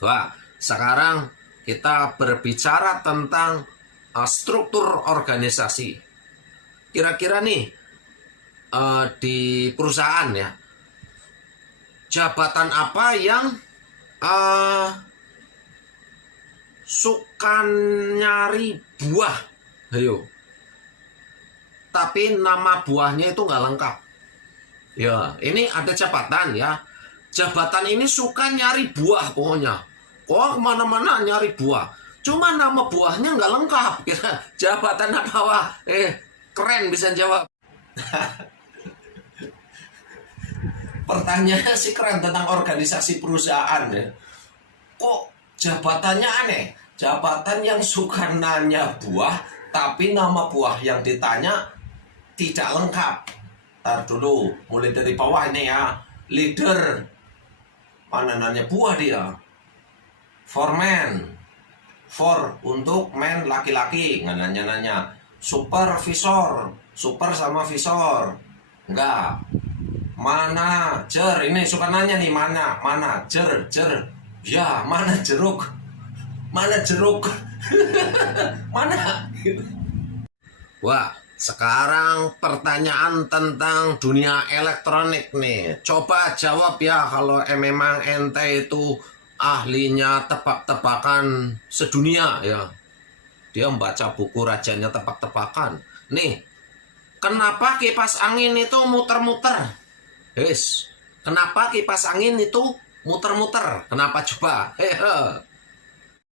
Wah, sekarang kita berbicara tentang struktur organisasi. Kira-kira nih di perusahaan ya, jabatan apa yang suka nyari buah? Ayo. Tapi nama buahnya itu nggak lengkap. Ya, ini ada jabatan ya. Jabatan ini suka nyari buah pokoknya. Oh, kemana-mana nyari buah. Cuma nama buahnya nggak lengkap. Kira jabatan apa, wah? Keren bisa jawab. Pertanyaannya sih keren tentang organisasi perusahaan ya. Kok jabatannya aneh? Jabatan yang suka nanya buah, tapi nama buah yang ditanya tidak lengkap. Ntar dulu, mulai dari bawah ini ya. Leader, mana nanya buah dia. Foreman, for untuk men laki-laki, nggak nanya-nanya. Supervisor, super sama visor, enggak. Manajer, ini suka nanya nih, mana manajer, ya mana jeruk, mana. Wah, sekarang pertanyaan tentang dunia elektronik nih. Coba jawab ya kalau memang ente itu ahlinya tebak-tebakan sedunia ya. Dia membaca buku rajanya tebak-tebakan. Nih, kenapa kipas angin itu muter-muter? Kenapa kipas angin itu muter-muter? Kenapa coba?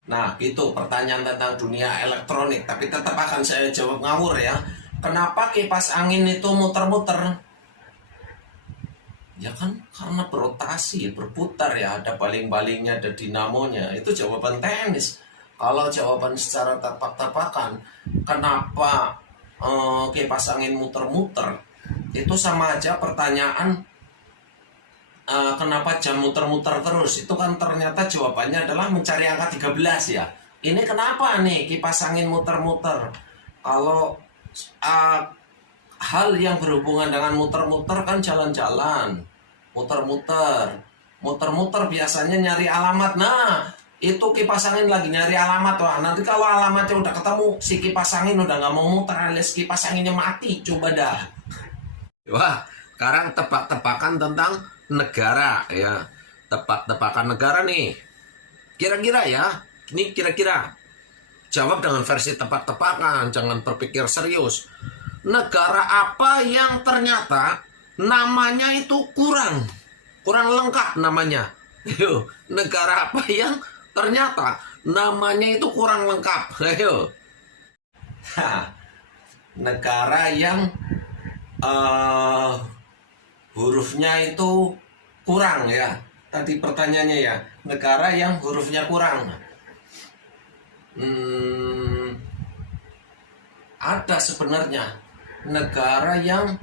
Nah, itu pertanyaan tentang dunia elektronik. Tapi tetap akan saya jawab ngawur ya. Kenapa kipas angin itu muter-muter? Ya kan karena berotasi, berputar ya. Ada baling-balingnya, ada dinamonya. Itu jawaban teknis. Kalau jawaban secara tebak-tebakan, kenapa kipas angin muter-muter? Itu sama aja pertanyaan kenapa jam muter-muter terus. Itu kan ternyata jawabannya adalah mencari angka 13 ya. Ini kenapa nih kipas angin muter-muter? Kalau hal yang berhubungan dengan muter-muter kan jalan-jalan, muter-muter biasanya nyari alamat. Nah, itu kipas angin lagi nyari alamat. Wah, nanti kalau alamatnya udah ketemu, si kipas angin udah nggak mau muter alias kipas anginnya mati. Coba dah. Wah, sekarang tebak-tebakan tentang negara ya. Tebak-tebakan negara nih. Kira-kira ya. Ini kira-kira. Jawab dengan versi tebak-tebakan, jangan berpikir serius. Negara apa yang ternyata namanya itu kurang lengkap namanya? Ayo, negara apa yang ternyata namanya itu kurang lengkap? Ayo. Negara yang hurufnya itu kurang ya. Tadi pertanyaannya ya, negara yang hurufnya kurang. Ada sebenarnya negara yang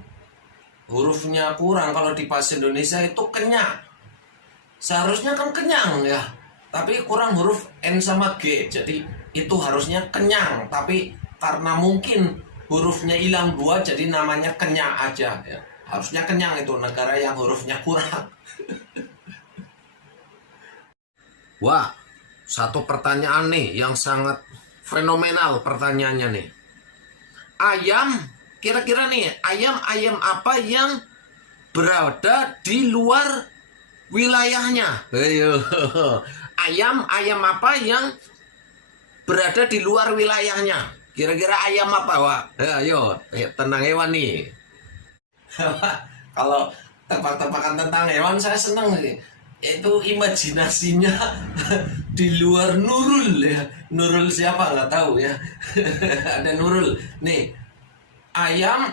hurufnya kurang. Kalau di bahasa Indonesia itu kenyang. Seharusnya kan kenyang ya, tapi kurang huruf N sama G. Jadi itu harusnya kenyang, tapi karena mungkin hurufnya hilang 2, jadi namanya kenyang aja ya. Harusnya kenyang itu negara yang hurufnya kurang. Wah, satu pertanyaan nih yang sangat fenomenal pertanyaannya nih. Ayam, kira-kira nih, ayam apa yang berada di luar wilayahnya? Ayo. Ayam apa yang berada di luar wilayahnya? Kira-kira ayam apa, Wak? Ayo, tentang hewan nih. Kalau tebak-tebakan tentang hewan saya senang sih. Itu imajinasinya di luar Nurul ya. Nurul siapa nggak tahu ya. Ada Nurul. Nih, ayam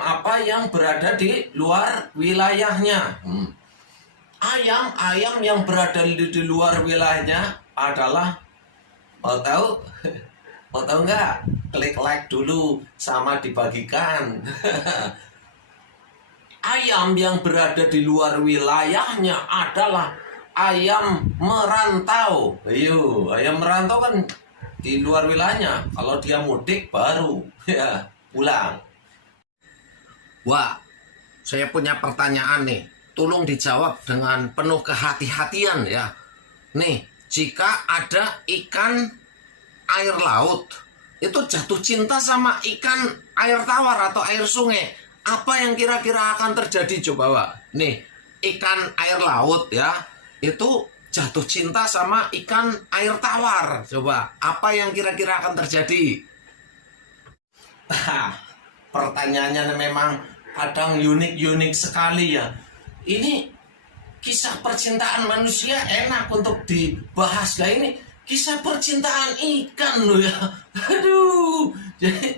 apa yang berada di luar wilayahnya? Ayam yang berada di luar wilayahnya adalah, mau tahu? Mau tahu nggak? Klik like dulu sama dibagikan. Ayam yang berada di luar wilayahnya adalah ayam merantau. Ayo, ayam merantau kan di luar wilayahnya. Kalau dia mudik baru ya pulang. Wah, saya punya pertanyaan nih. Tolong dijawab dengan penuh kehati-hatian ya. Nih, jika ada ikan air laut itu jatuh cinta sama ikan air tawar atau air sungai, apa yang kira-kira akan terjadi coba Pak? Nih, ikan air laut ya, itu jatuh cinta sama ikan air tawar. Coba, apa yang kira-kira akan terjadi? Pertanyaannya memang kadang unik-unik sekali ya. Ini kisah percintaan manusia enak untuk dibahas. Nah, ini kisah percintaan ikan loh ya. Aduh. Jadi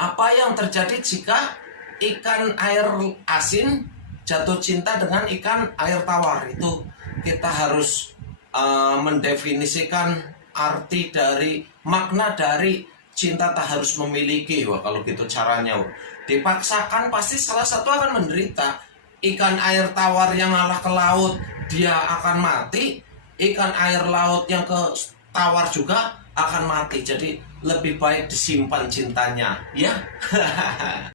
apa yang terjadi jika ikan air asin jatuh cinta dengan ikan air tawar? Itu kita harus mendefinisikan arti dari makna dari cinta tak harus memiliki. Wah, kalau gitu caranya dipaksakan pasti salah satu akan menderita. Ikan air tawar yang ngalah ke laut dia akan mati, ikan air laut yang ke tawar juga akan mati. Jadi lebih baik disimpan cintanya ya.